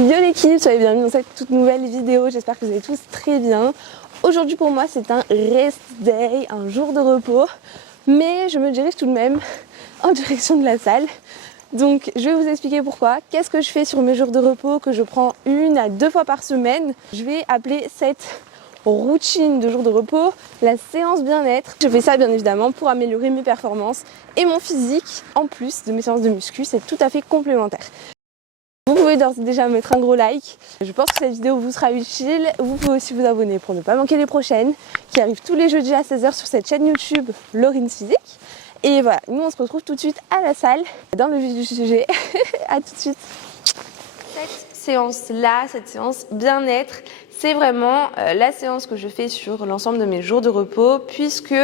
Yo l'équipe, soyez bienvenus dans cette toute nouvelle vidéo, j'espère que vous allez tous très bien. Aujourd'hui pour moi c'est un rest day, un jour de repos, mais je me dirige tout de même en direction de la salle. Donc je vais vous expliquer pourquoi, qu'est-ce que je fais sur mes jours de repos que je prends 1 à 2 fois par semaine. Je vais appeler cette routine de jour de repos la séance bien-être. Je fais ça bien évidemment pour améliorer mes performances et mon physique, en plus de mes séances de muscu, c'est tout à fait complémentaire. Vous pouvez d'ores et déjà mettre un gros like, je pense que cette vidéo vous sera utile. Vous pouvez aussi vous abonner pour ne pas manquer les prochaines qui arrivent tous les jeudis à 16h sur cette chaîne YouTube Laurine Physique. Et voilà, nous on se retrouve tout de suite à la salle, dans le vif du sujet. À tout de suite. Cette séance-là, cette séance bien-être, c'est vraiment la séance que je fais sur l'ensemble de mes jours de repos puisque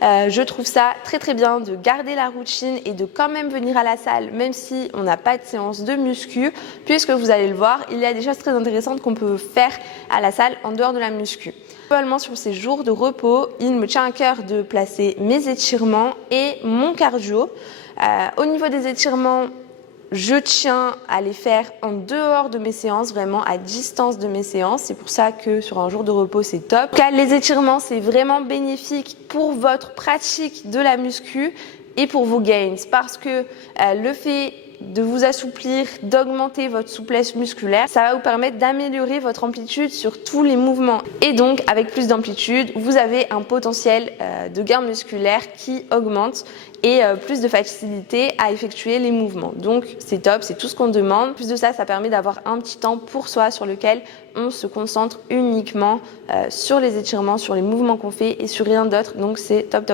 je trouve ça très bien de garder la routine et de quand même venir à la salle même si on n'a pas de séance de muscu, puisque vous allez le voir, il y a des choses très intéressantes qu'on peut faire à la salle en dehors de la muscu. Globalement sur ces jours de repos, il me tient à cœur de placer mes étirements et mon cardio. Au niveau des étirements, je tiens à les faire en dehors de mes séances, vraiment à distance de mes séances. C'est pour ça que sur un jour de repos, c'est top. Car les étirements, c'est vraiment bénéfique pour votre pratique de la muscu et pour vos gains. Parce que le fait de vous assouplir, d'augmenter votre souplesse musculaire, ça va vous permettre d'améliorer votre amplitude sur tous les mouvements. Et donc, avec plus d'amplitude, vous avez un potentiel de gain musculaire qui augmente et plus de facilité à effectuer les mouvements. Donc, c'est top, c'est tout ce qu'on demande. Plus de ça, ça permet d'avoir un petit temps pour soi sur lequel on se concentre uniquement sur les étirements, sur les mouvements qu'on fait et sur rien d'autre. Donc, c'est top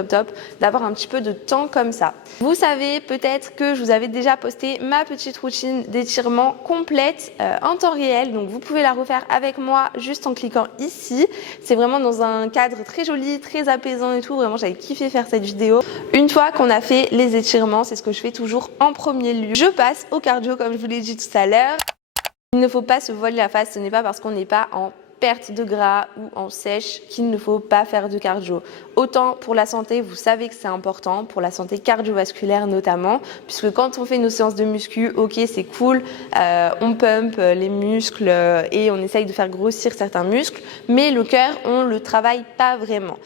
d'avoir un petit peu de temps comme ça. Vous savez peut-être que je vous avais déjà posté ma petite routine d'étirement complète en temps réel. Donc, vous pouvez la refaire avec moi juste en cliquant ici. C'est vraiment dans un cadre très joli, très apaisant et tout. Vraiment, j'avais kiffé faire cette vidéo. Une fois qu'on a fait les étirements, c'est ce que je fais toujours en premier lieu. Je passe au cardio comme je vous l'ai dit tout à l'heure. Il ne faut pas se voiler la face, ce n'est pas parce qu'on n'est pas en perte de gras ou en sèche qu'il ne faut pas faire de cardio. Autant pour la santé, vous savez que c'est important, pour la santé cardiovasculaire notamment, puisque quand on fait nos séances de muscu, ok c'est cool, on pump les muscles et on essaye de faire grossir certains muscles, mais le cœur, on le travaille pas vraiment.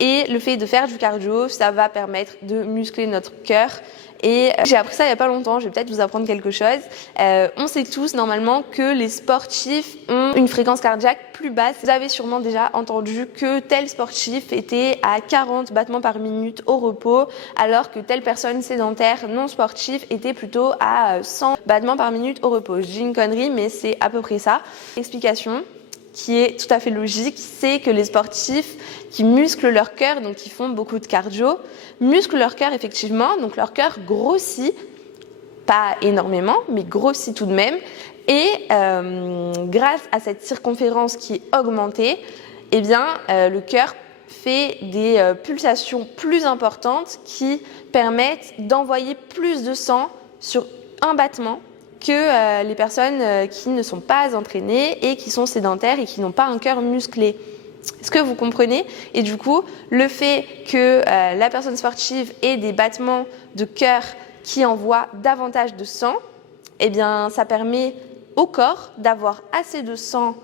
Et le fait de faire du cardio, ça va permettre de muscler notre cœur. Et j'ai appris ça il n'y a pas longtemps, je vais peut-être vous apprendre quelque chose. On sait tous normalement que les sportifs ont une fréquence cardiaque plus basse. Vous avez sûrement déjà entendu que tel sportif était à 40 battements par minute au repos, alors que telle personne sédentaire non sportive était plutôt à 100 battements par minute au repos. Je dis une connerie, mais c'est à peu près ça. Explication qui est tout à fait logique, c'est que les sportifs qui musclent leur cœur, donc qui font beaucoup de cardio, musclent leur cœur effectivement, donc leur cœur grossit, pas énormément, mais grossit tout de même, et grâce à cette circonférence qui est augmentée, eh bien le cœur fait des pulsations plus importantes qui permettent d'envoyer plus de sang sur un battement que les personnes qui ne sont pas entraînées et qui sont sédentaires et qui n'ont pas un cœur musclé. Est-ce que vous comprenez? Et du coup, le fait que la personne sportive ait des battements de cœur qui envoient davantage de sang, eh bien, ça permet au corps d'avoir assez de sang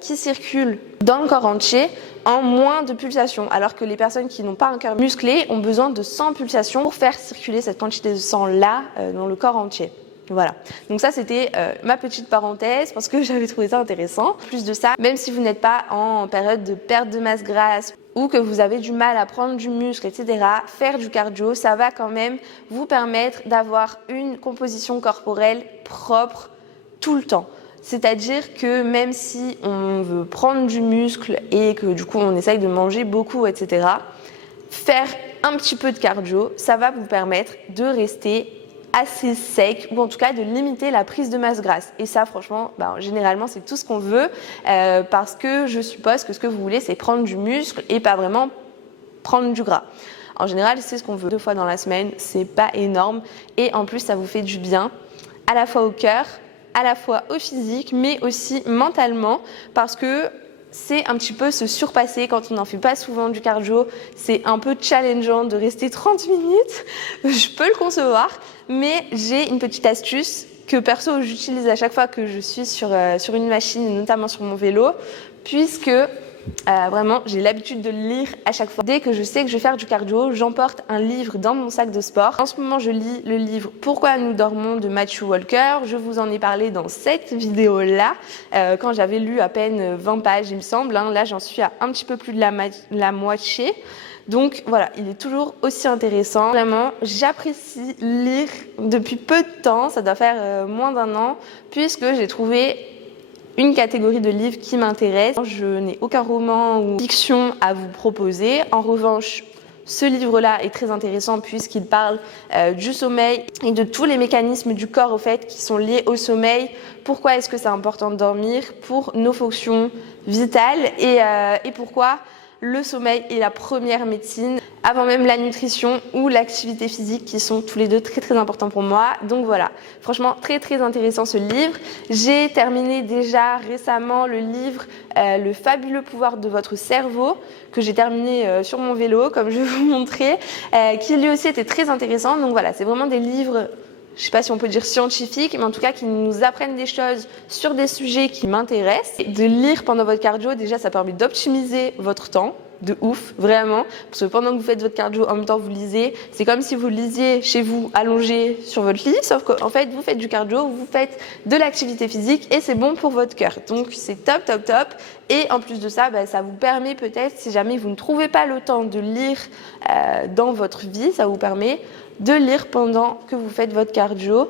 qui circule dans le corps entier en moins de pulsations, alors que les personnes qui n'ont pas un cœur musclé ont besoin de 100 pulsations pour faire circuler cette quantité de sang-là dans le corps entier. Voilà, donc ça c'était ma petite parenthèse parce que j'avais trouvé ça intéressant. Plus de ça, même si vous n'êtes pas en période de perte de masse grasse ou que vous avez du mal à prendre du muscle, etc., faire du cardio, ça va quand même vous permettre d'avoir une composition corporelle propre tout le temps. C'est-à-dire que même si on veut prendre du muscle et que du coup on essaye de manger beaucoup, etc., faire un petit peu de cardio, ça va vous permettre de rester assez sec ou en tout cas de limiter la prise de masse grasse. Et ça franchement, généralement c'est tout ce qu'on veut parce que je suppose que ce que vous voulez c'est prendre du muscle et pas vraiment prendre du gras. En général c'est ce qu'on veut 2 fois dans la semaine, c'est pas énorme et en plus ça vous fait du bien à la fois au cœur, à la fois au physique mais aussi mentalement parce que c'est un petit peu se surpasser quand on n'en fait pas souvent du cardio. C'est un peu challengeant de rester 30 minutes, je peux le concevoir, mais j'ai une petite astuce que perso j'utilise à chaque fois que je suis sur une machine, notamment sur mon vélo, puisque vraiment j'ai l'habitude de lire à chaque fois. Dès que je sais que je vais faire du cardio, j'emporte un livre dans mon sac de sport. En ce moment je lis le livre Pourquoi nous dormons de Matthew Walker. Je vous en ai parlé dans cette vidéo là, quand j'avais lu à peine 20 pages il me semble, hein. Là j'en suis à un petit peu plus de la moitié. Donc voilà, il est toujours aussi intéressant. Vraiment, j'apprécie lire depuis peu de temps, ça doit faire moins d'1 an, puisque j'ai trouvé une catégorie de livres qui m'intéresse. Je n'ai aucun roman ou fiction à vous proposer. En revanche, ce livre-là est très intéressant puisqu'il parle du sommeil et de tous les mécanismes du corps au fait qui sont liés au sommeil. Pourquoi est-ce que c'est important de dormir pour nos fonctions vitales et pourquoi le sommeil est la première médecine avant même la nutrition ou l'activité physique qui sont tous les deux très importants pour moi. Donc voilà, franchement très intéressant ce livre. J'ai terminé déjà récemment le livre Le fabuleux pouvoir de votre cerveau que j'ai terminé sur mon vélo comme je vais vous montrer, qui lui aussi était très intéressant. Donc voilà, c'est vraiment des livres, je ne sais pas si on peut dire scientifiques, mais en tout cas qui nous apprennent des choses sur des sujets qui m'intéressent. De lire pendant votre cardio, déjà ça permet d'optimiser votre temps, de ouf, vraiment, parce que pendant que vous faites votre cardio, en même temps vous lisez, c'est comme si vous lisiez chez vous, allongé sur votre lit, sauf qu'en fait vous faites du cardio, vous faites de l'activité physique et c'est bon pour votre cœur. Donc c'est top. Et en plus de ça, ça vous permet peut-être, si jamais vous ne trouvez pas le temps de lire dans votre vie, ça vous permet de lire pendant que vous faites votre cardio.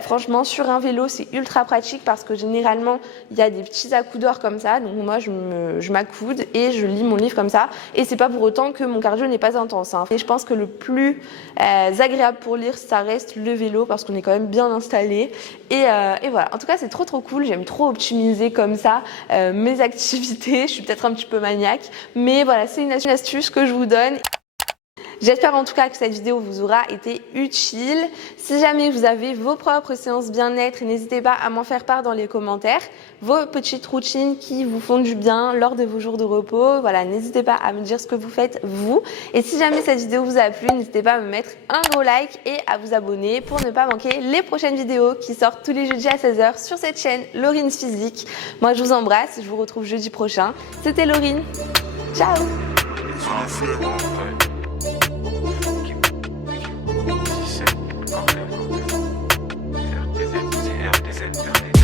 Franchement, sur un vélo, c'est ultra pratique parce que généralement, il y a des petits accoudeurs comme ça. Donc moi, je m'accoude et je lis mon livre comme ça. Et c'est pas pour autant que mon cardio n'est pas intense, hein. Et je pense que le plus agréable pour lire, ça reste le vélo parce qu'on est quand même bien installé. Et voilà. En tout cas, c'est trop cool. J'aime trop optimiser comme ça mes activités. Je suis peut-être un petit peu maniaque, mais voilà, c'est une astuce que je vous donne. J'espère en tout cas que cette vidéo vous aura été utile. Si jamais vous avez vos propres séances bien-être, n'hésitez pas à m'en faire part dans les commentaires. Vos petites routines qui vous font du bien lors de vos jours de repos. Voilà, n'hésitez pas à me dire ce que vous faites vous. Et si jamais cette vidéo vous a plu, n'hésitez pas à me mettre un gros like et à vous abonner pour ne pas manquer les prochaines vidéos qui sortent tous les jeudis à 16 h sur cette chaîne Lauryn's Physique. Moi je vous embrasse, je vous retrouve jeudi prochain. C'était Lauryn. Ciao! Faire des aides,